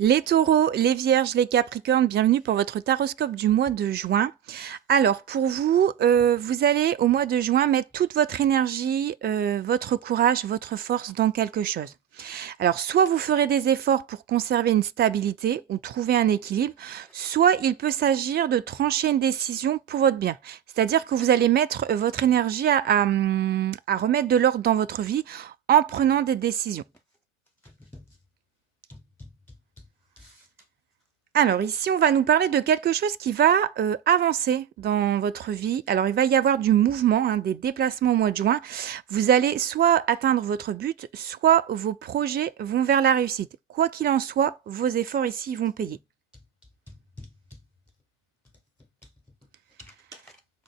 Les taureaux, les vierges, les capricornes, bienvenue pour votre taroscope du mois de juin. Alors pour vous, vous allez au mois de juin mettre toute votre énergie, votre courage, votre force dans quelque chose. Alors soit vous ferez des efforts pour conserver une stabilité ou trouver un équilibre, soit il peut s'agir de trancher une décision pour votre bien. C'est-à-dire que vous allez mettre, votre énergie à remettre de l'ordre dans votre vie en prenant des décisions. Alors ici, on va nous parler de quelque chose qui va, avancer dans votre vie. Alors il va y avoir du mouvement, hein, des déplacements au mois de juin. Vous allez soit atteindre votre but, soit vos projets vont vers la réussite. Quoi qu'il en soit, vos efforts ici, ils vont payer.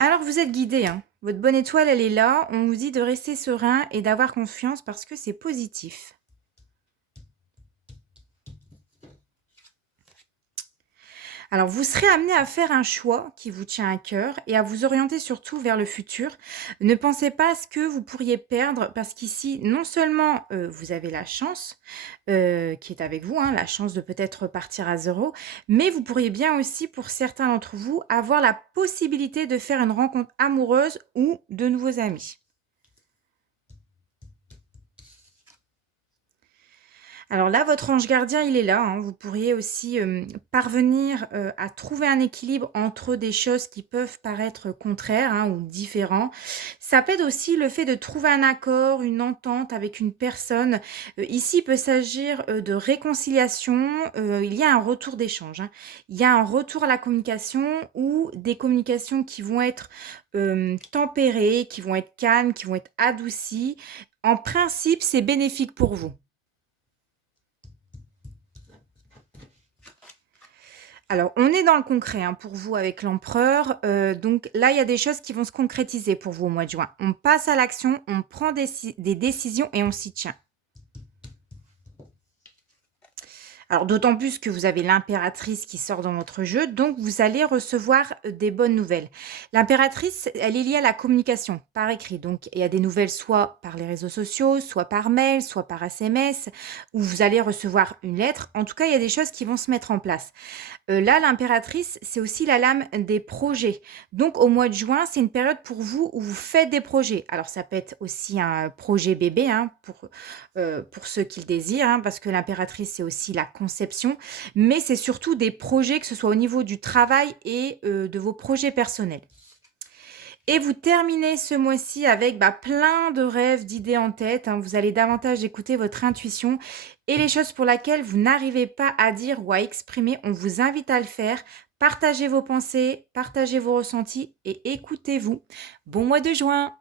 Alors vous êtes guidé, hein. Votre bonne étoile, elle est là. On vous dit de rester serein et d'avoir confiance parce que c'est positif. Alors, vous serez amené à faire un choix qui vous tient à cœur et à vous orienter surtout vers le futur. Ne pensez pas à ce que vous pourriez perdre parce qu'ici, non seulement vous avez la chance qui est avec vous, hein, la chance de peut-être repartir à zéro, mais vous pourriez bien aussi, pour certains d'entre vous, avoir la possibilité de faire une rencontre amoureuse ou de nouveaux amis. Alors là, votre ange gardien, il est là, hein. Vous pourriez aussi, parvenir, à trouver un équilibre entre des choses qui peuvent paraître contraires, hein, ou différents. Ça peut être aussi le fait de trouver un accord, une entente avec une personne. Ici, il peut s'agir, de réconciliation, il y a un retour d'échange, hein. Il y a un retour à la communication ou des communications qui vont être, tempérées, qui vont être calmes, qui vont être adoucies. En principe, c'est bénéfique pour vous. Alors, on est dans le concret, hein, pour vous avec l'empereur, donc là, il y a des choses qui vont se concrétiser pour vous au mois de juin. On passe à l'action, on prend des décisions et on s'y tient. Alors d'autant plus que vous avez l'impératrice qui sort dans votre jeu, donc vous allez recevoir des bonnes nouvelles. L'impératrice, elle est liée à la communication par écrit, donc il y a des nouvelles soit par les réseaux sociaux, soit par mail, soit par SMS, où vous allez recevoir une lettre. En tout cas, il y a des choses qui vont se mettre en place. Là, l'impératrice, c'est aussi la lame des projets. Donc au mois de juin, c'est une période pour vous où vous faites des projets. Alors ça peut être aussi un projet bébé, hein, pour ceux qui le désirent, hein, parce que l'impératrice, c'est aussi la conception, mais c'est surtout des projets, que ce soit au niveau du travail et de vos projets personnels. Et vous terminez ce mois-ci avec, bah, plein de rêves, d'idées en tête, hein. Vous allez davantage écouter votre intuition et les choses pour lesquelles vous n'arrivez pas à dire ou à exprimer, on vous invite à le faire. Partagez vos pensées, partagez vos ressentis et écoutez-vous. Bon mois de juin!